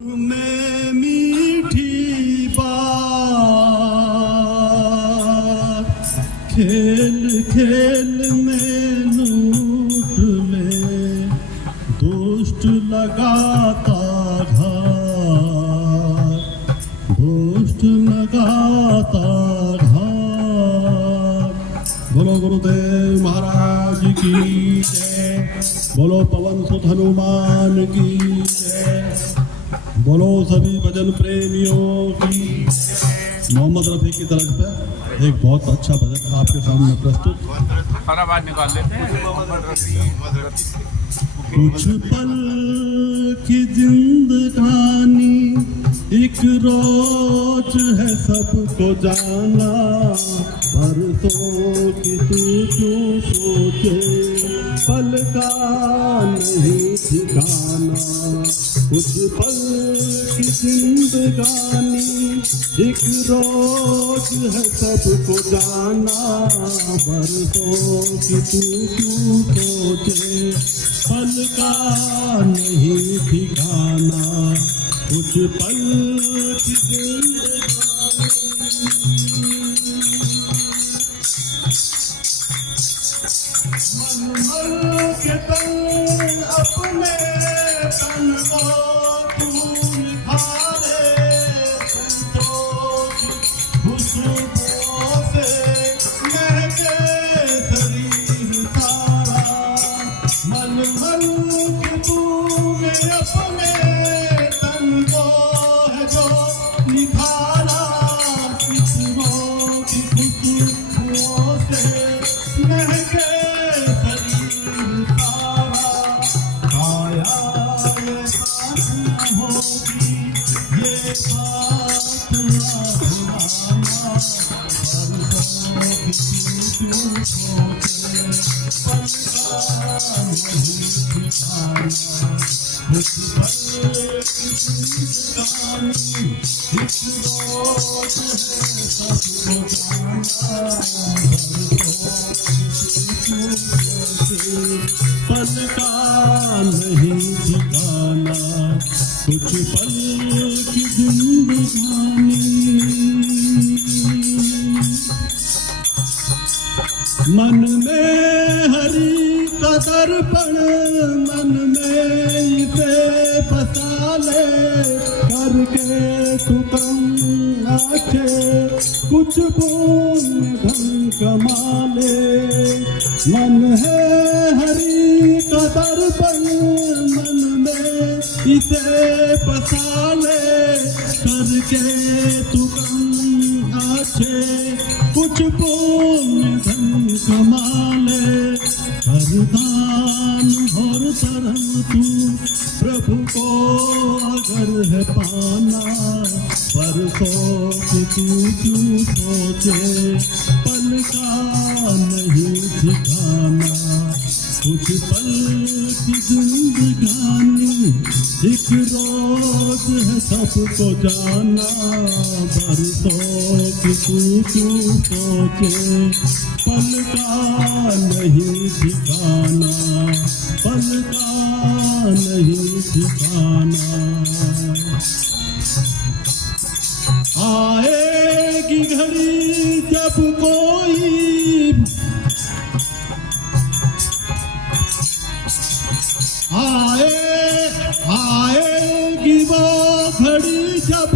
में मीठी बात खेल खेल में लूट ले दुष्ट लगाता घात दुष्ट लगाता घात। बोलो गुरुदेव महाराज की जय। बोलो पवन सुत हनुमान की जय। बोलो सभी भजन प्रेमियों की। मोहम्मद रफी की तरफ से एक बहुत अच्छा भजन आपके सामने प्रस्तुत। निकाल लेते हैं। कुछ पल की जिंदगानी एक रोज है सबको जाना, बरसों की तू क्यों सोचे पल का नहीं ठिकाना। कुछ पल की जिंदगानी एक रोज है सबको जाना, बरसों की तू क्यों सोचे पल का नहीं ठिकाना। कुछ पल की मन के तन अपने तन को तू निखारे, संतोष खुशबुओं से महके शरीर सारा। मन के तूने अपने तन को है जो निखारा, खुशबुओं की खुशबुओं से महके पल का नहीं ठिकाना। कुछ पल की जिंदगानी मन में हरि का दर्पण, मन में इसे बसा ले करके तू कम आके कुछ पुण्य धन कमा ले। मन है हरि का दर्पण, मन में इसे बसा ले करके तू कम आके कुछ पुण्य धन कमा ले। हर दान और धर्म तू प्रभु को अगर है पाना, बरसों की तू क्यों सोचे पल का नहीं ठिकाना। कुछ पल की जिंदगानी एक रोज है सबको जाना, बरसों की तू क्यों सोचे पल का नहीं ठिकाना, पल का नहीं ठिकाना। आएगी घड़ी जब कोई आएगी वो घड़ी जब